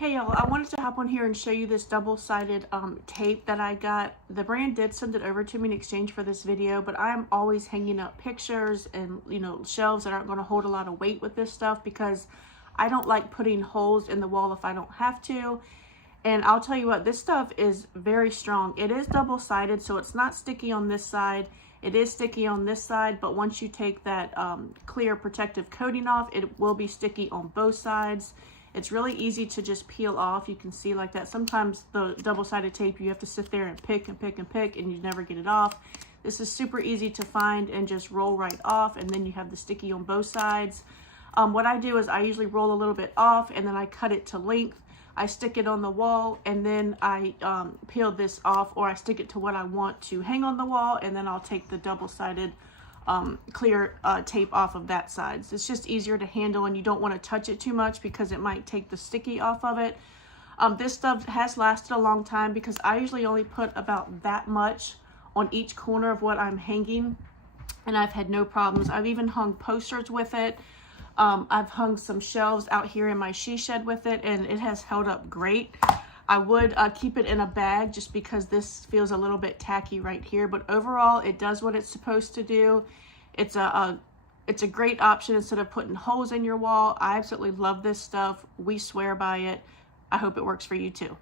Hey y'all, I wanted to hop on here and show you this double-sided tape that I got. The brand did send it over to me in exchange for this video, but I'm always hanging up pictures and shelves that aren't going to hold a lot of weight with this stuff because I don't like putting holes in the wall if I don't have to. And I'll tell you what, this stuff is very strong. It is double-sided, so it's not sticky on this side. It is sticky on this side, but once you take that clear protective coating off, it will be sticky on both sides. It's really easy to just peel off. You can see like that. Sometimes the double-sided tape, you have to sit there and pick and pick and pick, and you never get it off. This is super easy to find and just roll right off, and then you have the sticky on both sides. What I do is I usually roll a little bit off, and then I cut it to length. I stick it on the wall, and then I peel this off, or I stick it to what I want to hang on the wall, and then I'll take the double-sided clear tape off of that side. So it's just easier to handle, and you don't want to touch it too much because it might take the sticky off of it. This stuff has lasted a long time because I usually only put about that much on each corner of what I'm hanging, and I've had no problems. I've even hung posters with it. I've hung some shelves out here in my she shed with it, and it has held up great. I would keep it in a bag just because this feels a little bit tacky right here, but overall it does what it's supposed to do. It's a great option instead of putting holes in your wall. I absolutely love this stuff. We swear by it. I hope it works for you too.